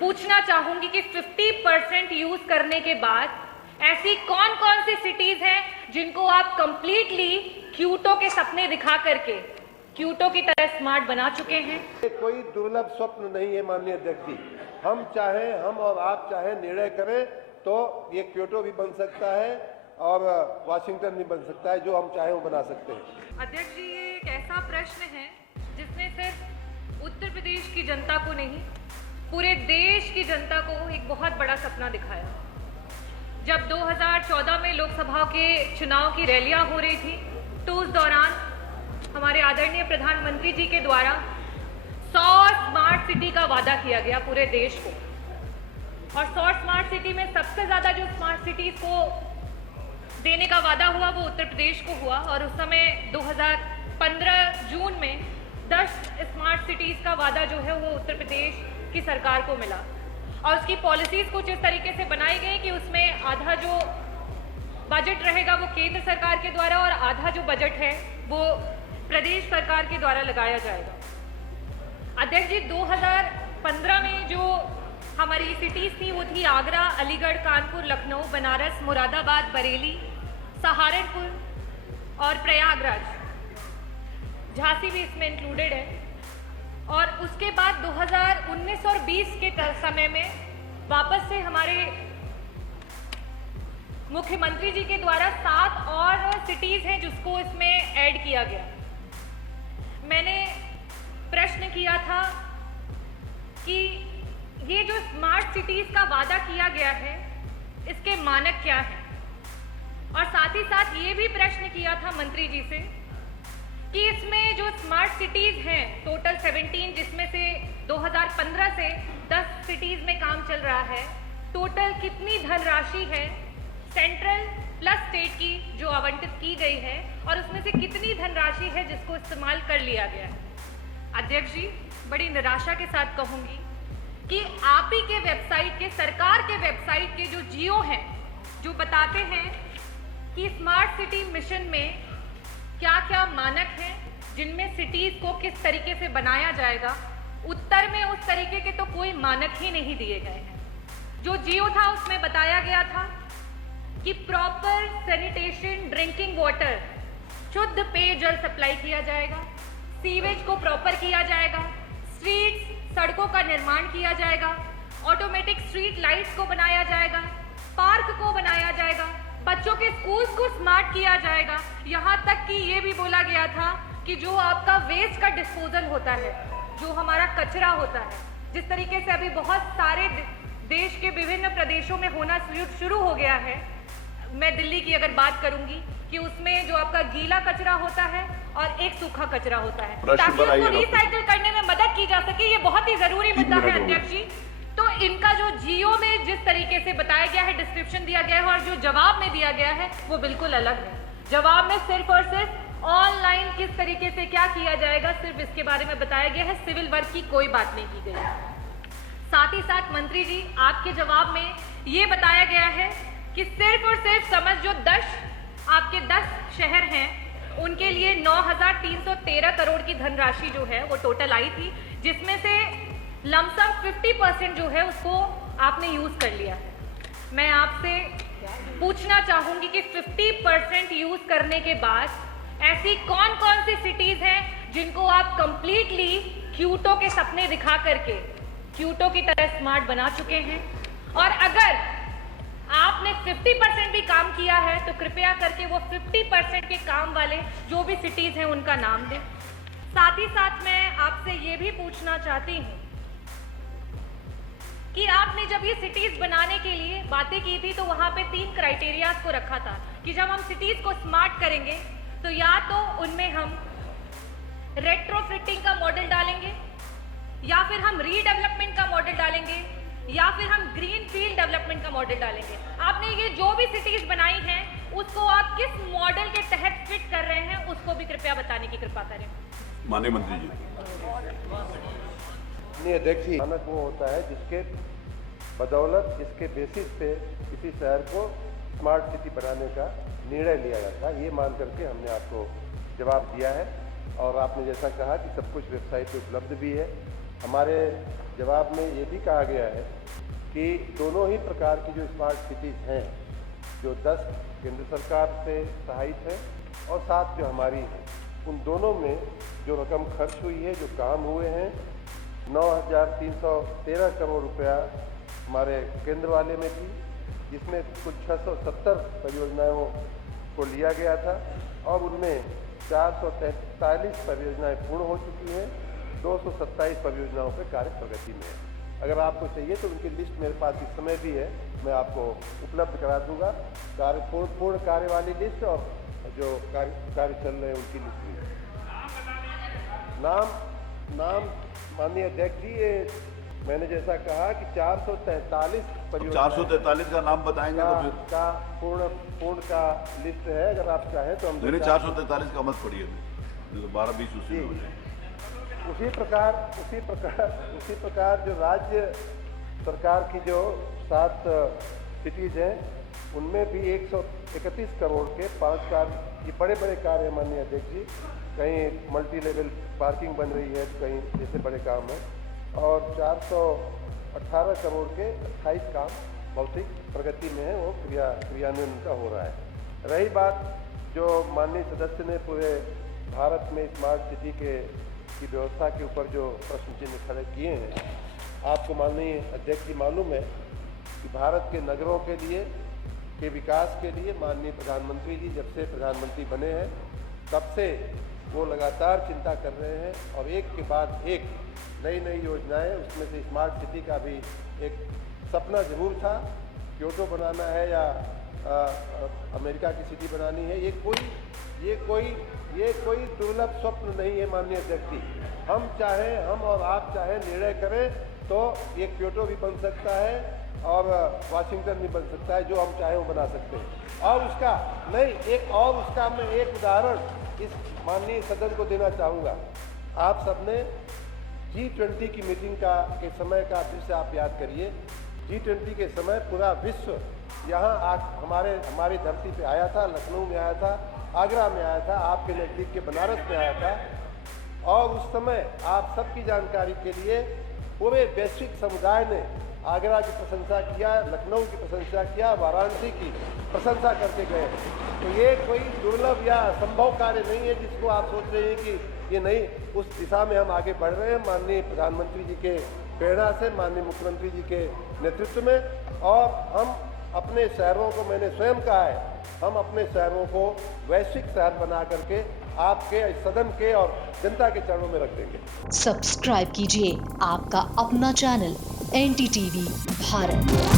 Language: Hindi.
पूछना चाहूंगी कि 50% यूज करने के बाद ऐसी कौन कौन सी सिटीज हैं जिनको आप कंप्लीटली क्यूटो के सपने दिखा करके क्यूटो की तरह स्मार्ट बना चुके हैं? कोई दुर्लभ स्वप्न नहीं है माननीय अध्यक्ष जी। हम और आप चाहे निर्णय करें तो ये क्योटो भी बन सकता है और वाशिंगटन भी बन सकता है, जो हम चाहे वो बना सकते हैं। अध्यक्ष जी, ये एक ऐसा प्रश्न है जिसने सिर्फ उत्तर प्रदेश की जनता को नहीं, पूरे देश की जनता को एक बहुत बड़ा सपना दिखाया। जब 2014 में लोकसभा के चुनाव की रैलियां हो रही थी तो उस दौरान हमारे आदरणीय प्रधानमंत्री जी के द्वारा 100 स्मार्ट सिटी का वादा किया गया पूरे देश को, और 100 स्मार्ट सिटी में सबसे ज्यादा जो स्मार्ट सिटीज को देने का वादा हुआ वो उत्तर प्रदेश को हुआ। और उस समय 2015 जून में 10 स्मार्ट सिटीज का वादा जो है वो उत्तर प्रदेश की सरकार को मिला, और उसकी पॉलिसीज कुछ इस तरीके से बनाई गई कि उसमें आधा जो बजट रहेगा वो केंद्र सरकार के द्वारा और आधा जो बजट है वो प्रदेश सरकार के द्वारा लगाया जाएगा। अध्यक्ष जी, 2015 में जो हमारी सिटीज थी वो थी आगरा, अलीगढ़, कानपुर, लखनऊ, बनारस, मुरादाबाद, बरेली, सहारनपुर और प्रयागराज। झांसी भी इसमें इंक्लूडेड है। और उसके बाद 2019 और 20 के समय में वापस से हमारे मुख्यमंत्री जी के द्वारा 7 और सिटीज हैं जिसको इसमें ऐड किया गया। मैंने प्रश्न किया था कि ये जो स्मार्ट सिटीज का वादा किया गया है इसके मानक क्या हैं, और साथ ही साथ ये भी प्रश्न किया था मंत्री जी से कि इसमें जो स्मार्ट सिटीज हैं टोटल 17, जिसमें से 2015 से 10 सिटीज में काम चल रहा है, टोटल कितनी धनराशि है सेंट्रल प्लस स्टेट की जो आवंटित की गई है, और उसमें से कितनी धनराशि है जिसको इस्तेमाल कर लिया गया है। अध्यक्ष जी, बड़ी निराशा के साथ कहूंगी कि आप ही के वेबसाइट के, सरकार के वेबसाइट के जो जियो हैं जो बताते हैं कि स्मार्ट सिटी मिशन में क्या क्या मानक हैं जिनमें सिटीज को किस तरीके से बनाया जाएगा, उत्तर में उस तरीके के तो कोई मानक ही नहीं दिए गए हैं। जो जियो था उसमें बताया गया था कि प्रॉपर सैनिटेशन, ड्रिंकिंग वाटर, शुद्ध पेयजल सप्लाई किया जाएगा, सीवेज को प्रॉपर किया जाएगा, स्ट्रीट्स, सड़कों का निर्माण किया जाएगा, ऑटोमेटिक स्ट्रीट लाइट्स को बनाया जाएगा, पार्क को बनाया जाएगा, बच्चों के स्कूल्स को स्मार्ट किया जाएगा। यहाँ तक कि ये भी बोला गया था कि जो आपका वेस्ट का डिस्पोजल होता है, जो हमारा कचरा होता है, जिस तरीके से अभी बहुत सारे देश के विभिन्न प्रदेशों में होना शुरू हो गया है, मैं दिल्ली की अगर बात करूंगी कि उसमें जो आपका गीला कचरा होता है और एक सूखा कचरा होता है, ताकि उसको रिसाइकिल करने में मदद की जा सके। ये बहुत ही जरूरी मुद्दा है अध्यक्ष जी। तो इनका जो जियो में जिस तरीके से बताया गया है, डिस्क्रिप्शन दिया गया है, और जो जवाब में दिया गया है वो बिल्कुल अलग है। जवाब में सिर्फ और सिर्फ ऑनलाइन किस तरीके से क्या किया जाएगा, सिर्फ इसके बारे में बताया गया है, सिविल वर्क की कोई बात नहीं की गई। साथ ही साथ मंत्री जी, आपके जवाब में ये बताया गया है कि सिर्फ और सिर्फ समझ जो 10 शहर हैं उनके लिए 9,313 करोड़ की धनराशि जो है वो टोटल आई थी, जिसमें से लमसम 50% जो है उसको आपने यूज कर लिया है। मैं आपसे पूछना चाहूंगी कि 50% यूज करने के बाद ऐसी कौन कौन सी सिटीज हैं जिनको आप कंप्लीटली क्यूटो के सपने दिखा करके क्यूटो की तरह स्मार्ट बना चुके हैं, और अगर आपने 50% भी काम किया है तो कृपया करके वो 50% के काम वाले जो भी सिटीज हैं उनका नाम दें। साथ ही साथ मैं आपसे ये भी पूछना चाहती हूँ कि आपने जब ये सिटीज बनाने के लिए बातें की थी तो वहां पे 3 क्राइटेरियाज को रखा था कि जब हम सिटीज को स्मार्ट करेंगे तो या तो उनमें हम रेट्रोफिटिंग का मॉडल डालेंगे, या फिर हम रीडेवलपमेंट का मॉडल डालेंगे, या फिर हम ग्रीन फील्ड डेवलपमेंट का मॉडल डालेंगे। आपने ये जो भी सिटीज बनाई हैं उसको आप किस मॉडल के तहत फिट कर रहे हैं उसको भी कृपया बताने की कृपा करें। माननीय मंत्री जी। नहीं अध्यक्ष जी, मानक वो होता है जिसके बदौलत, जिसके बेसिस पे किसी शहर को स्मार्ट सिटी बनाने का निर्णय लिया जाता है। ये मान करके हमने आपको जवाब दिया है, और आपने जैसा कहा कि सब कुछ वेबसाइट पे उपलब्ध भी है। हमारे जवाब में ये भी कहा गया है कि दोनों ही प्रकार की जो स्मार्ट सिटीज़ हैं, जो 10 केंद्र सरकार से सहायित है और 7 जो हमारी है, उन दोनों में जो रकम खर्च हुई है, जो काम हुए हैं, 9,313 करोड़ रुपया हमारे केंद्र वाले में थी, जिसमें कुछ 670 परियोजनाओं को लिया गया था और उनमें 443 परियोजनाएं पूर्ण हो चुकी हैं, 227 परियोजनाओं पे कार्य प्रगति में है। अगर आपको चाहिए तो उनकी लिस्ट मेरे पास इस समय भी है, मैं आपको उपलब्ध करा दूंगा। पूर्ण कार्य वाली लिस्ट और जो कार्य चल रहे हैं उनकी लिस्ट भी। नाम माननीय अध्यक्ष जी, ये मैंने जैसा कहा कि 443 परियोजना 443 का नाम बताएंगे तो फिर का पूर्ण का लिस्ट है। अगर आप चाहें तो हम 443 का मत पढ़िए, 12-20 उसी में हो जाए। उसी प्रकार जो राज्य सरकार की जो 7 सिटीज़ हैं, उनमें भी 131 करोड़ के 5 कार्य, ये बड़े कार्य हैं माननीय अध्यक्ष जी। कहीं मल्टी लेवल पार्किंग बन रही है, कहीं जैसे बड़े काम हैं, और 418 करोड़ के 28 काम भौतिक प्रगति में है, वो क्रियान्वयन उनका हो रहा है। रही बात जो माननीय सदस्य ने पूरे भारत में स्मार्ट सिटी की व्यवस्था के ऊपर जो प्रश्न चिन्ह खड़े किए हैं, आपको माननीय अध्यक्ष जी मालूम है कि भारत के नगरों के विकास के लिए माननीय प्रधानमंत्री जी जब से प्रधानमंत्री बने हैं तब से वो लगातार चिंता कर रहे हैं और एक के बाद एक नई योजनाएं, उसमें से स्मार्ट सिटी का भी एक सपना जरूर था। क्योटो बनाना है या अमेरिका की सिटी बनानी है, ये कोई दुर्लभ स्वप्न नहीं है माननीय अध्यक्ष जी। हम और आप चाहें निर्णय करें तो ये क्योटो भी बन सकता है और वाशिंगटन भी बन सकता है, जो हम चाहें वो बना सकते हैं। और उसका मैं एक उदाहरण इस माननीय सदन को देना चाहूँगा। आप सबने G20 की मीटिंग के समय का दृश्य आप याद करिए। G20 के समय पूरा विश्व यहाँ हमारी धरती पे आया था, लखनऊ में आया था, आगरा में आया था, आपके नज़दीक के बनारस में आया था। और उस समय आप सबकी जानकारी के लिए पूरे वैश्विक समुदाय ने आगरा की प्रशंसा किया, लखनऊ की प्रशंसा किया, वाराणसी की प्रशंसा करके गए। तो ये कोई दुर्लभ या असंभव कार्य नहीं है जिसको आप सोच रहे हैं कि ये नहीं, उस दिशा में हम आगे बढ़ रहे हैं माननीय प्रधानमंत्री जी के प्रेरणा से, माननीय मुख्यमंत्री जी के नेतृत्व में। और हम अपने शहरों को, मैंने स्वयं कहा है, हम अपने शहरों को वैश्विक शहर बना करके आपके सदन के और जनता के चरणों में रख देंगे। सब्सक्राइब कीजिए आपका अपना चैनल NDTV भारत।